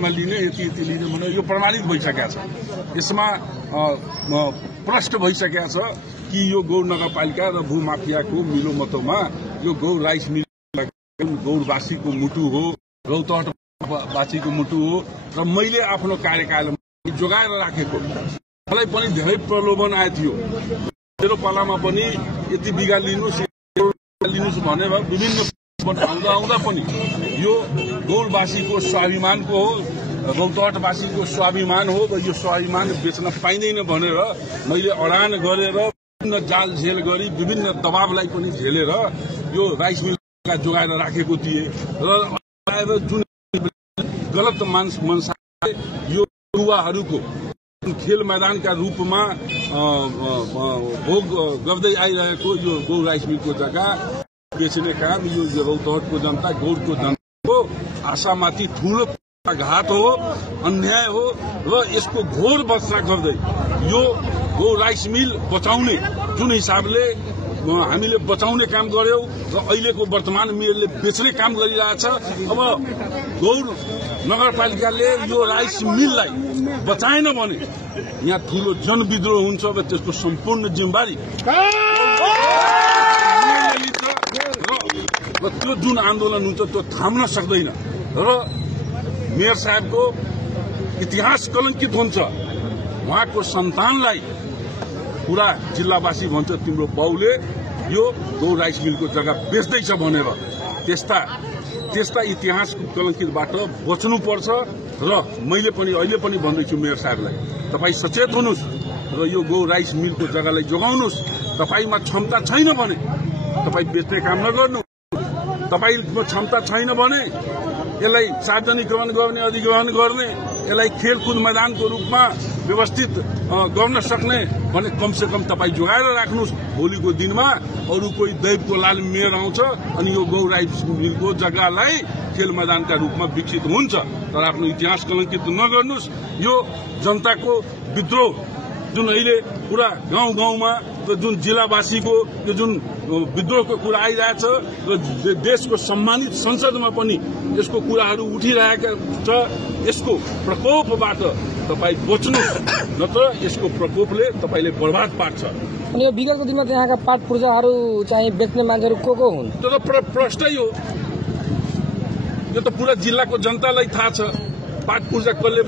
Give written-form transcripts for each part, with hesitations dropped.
अधिकारमा लिने यति लिने भने यो प्रमाणित भइसकेको छ। यसमा प्रष्ट भइसकेको छ कि यो गौर नगरपालिका र भूमाफियाको मिलोमतोमा यो गौर राइस मिल गौरवासीको मुटु हो, रौतहटवासीको मुटु हो र मैले आफ्नो कार्यकालमा जोगाएर राखेको। मलाई पनि धेरै प्रलोभन आएको थियो, मेरो पालामा पनि यति बिघा लिनुस् भनेर विभिन्न आउँदा पनि यो गौरवासीको स्वाभिमानको हो, रौतहटवासीको स्वाभिमान हो र यो स्वाभिमान बेच्न पाइँदैन भनेर मैले अडान गरेर विभिन्न जाल झेल गरी विभिन्न दबावलाई पनि झेलेर यो राइस मिल जोगाएर राखेको थिए र जुन गलत मनसाले यो युवाहरूको खेल मैदानका रूपमा भोग गर्दै आइरहेको यो गौर राइस मिलको जग्गा बेच्ने काम यो रौतहटको जनता गौरको जनताको आशामाथि ठूलो घात हो, अन्याय हो र यसको घोर बच्चा गर्दै यो गौर राइस मिल बचाउने जुन हिसाबले हामीले बचाउने काम गर्यौं र अहिलेको वर्तमान मेयरले बेच्ने काम गरिरहेछ। अब गौर नगरपालिकाले यो राइस मिललाई बचाएन भने यहाँ ठूलो जनविद्रोह हुन्छ र त्यसको सम्पूर्ण जिम्मेवारी र त्यो जुन आन्दोलन हुन्छ त्यो थाम्न सक्दैन र मेयर साहबको इतिहास कलंकित हुन्छ। उहाँको सन्तानलाई पूरा जिल्लावासी भन्छ तिम्रो बाउले यो गौर राइस मिलको जग्गा बेच्दैछ भनेर। त्यस्ता इतिहासको कलंकितबाट बच्नुपर्छ र मैले पनि अहिले पनि भन्दैछु मेयर साहबलाई, तपाईँ सचेत हुनुहोस् र यो गौर राइस मिलको जग्गालाई जोगाउनुहोस्। तपाईमा क्षमता छैन भने तपाईँ बेच्ने काम नगर्नु, तपाईको क्षमता छैन भने यसलाई सार्वजनिकरण गर्ने अधिग्रहण गर्ने यसलाई खेलकुद मैदानको रूपमा व्यवस्थित गर्न सक्ने भने कमसे कम तपाईँ जोगाएर राख्नुहोस्। भोलिको दिनमा अरू कोही दैवको लाल मेयर आउँछ अनि यो गौर राइस मिलको जग्गालाई खेल मैदानका रूपमा विकसित हुन्छ, तर आफ्नो इतिहास कलंकित नगर्नुहोस्। यो जनताको विद्रोह जुन अहिले पूरा गाउँ गाउँमा जुन जिल्लावासीको यो जुन विद्रोहको कुरा आइरहेछ र देशको सम्मानित संसदमा पनि यसको कुराहरू उठिरहेका छ, यसको प्रकोपबाट तपाईँ बच्नुहोस्, नत्र यसको प्रकोपले तपाईले बर्बाद पार्छ। अनि यो विगतको दिनमा यहाँका पाट पूर्जाहरू चाहिँ बेच्ने मान्छेहरू को हुन्? त्यो त प्रष्टै हो, यो त पूरा जिल्लाको जनतालाई थाहा छ। पाट पूर्जा कसले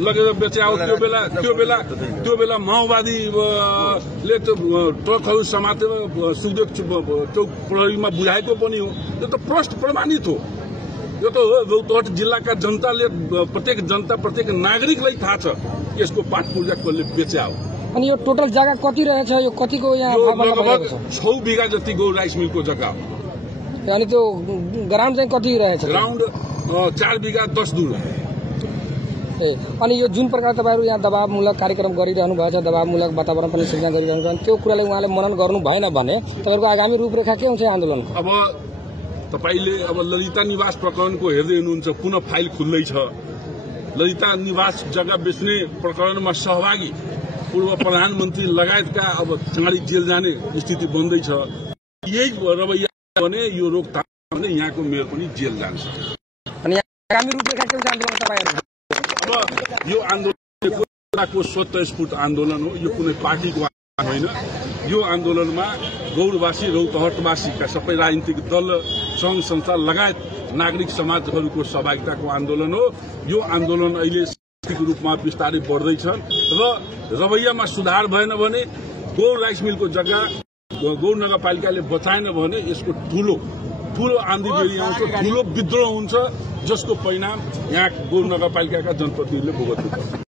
लगेर बेचे आओ त्यो बेला माओवादीले ट्रकहरू समातेर सुखदेव चौक प्रहरीमा बुझाएको पनि हो। यो त प्रष्ट प्रमाणित हो। यो त रौतहट जिल्लाका जनताले प्रत्येक नागरिकलाई थाहा छ यसको पाट पूर्जा कसले बेचे आओ। अनि यो टोटल जग्गा कति रहेछ? यो कतिको यहाँ लगभग 6 बिघा जति गौर राइस मिलको जग्गा हो। अनि त्यो ग्राउन्ड चाहिँ कति रहेछ? ग्राउन्ड 4 बिघा 10 दूर। अनि यो जुन प्रकार तपाईहरु यहाँ दबावमूलक कार्यक्रम गरिरहनु भएको छ, दबावमूलक वातावरण पनि सृजना गरिरहनु भएको छ, त्यो कुरालाई उहाँले मनन गर्नु भएन भने तपाईहरुको आगामी रूपरेखा के हुन्छ आन्दोलन? अब तपाईले अब ललिता निवास प्रकरणको हेर्दै हुनुहुन्छ, पुनः फाइल खुल्दै छ। ललिता निवास जग्गा बेच्ने प्रकरणमा सहभागी पूर्व प्रधानमन्त्री लगायतका अब चाँडै जेल जाने स्थिति बन्दैछ। यही रवैया भने यो रोकथाम भने यहाँको मेयर पनि जेल जान्छ। अनि आगामी रूपरेखा के हुन्छ आन्दोलन तपाईहरु? अब यो आन्दोलनको स्वतःस्फूर्त आन्दोलन हो, यो कुनै पार्टीको होइन। यो आन्दोलनमा गौरवासी रौतहटवासीका सबै राजनीतिक दल संघ संस्था लगायत नागरिक समाजहरूको सहभागिताको आन्दोलन हो। यो आन्दोलन अहिले सामाजिक रूपमा विस्तारै बढ्दैछ र रवैयामा सुधार भएन भने गौर राइस मिलको जग्गा गौर नगरपालिकाले बचाएन भने यसको ठूलो आन्धी बेरी आउँछ, ठूलो विद्रोह हुन्छ, जसको परिणाम यहाँ गौर नगरपालिकाका जनप्रतिनिधिले भोग्नु पर्छ।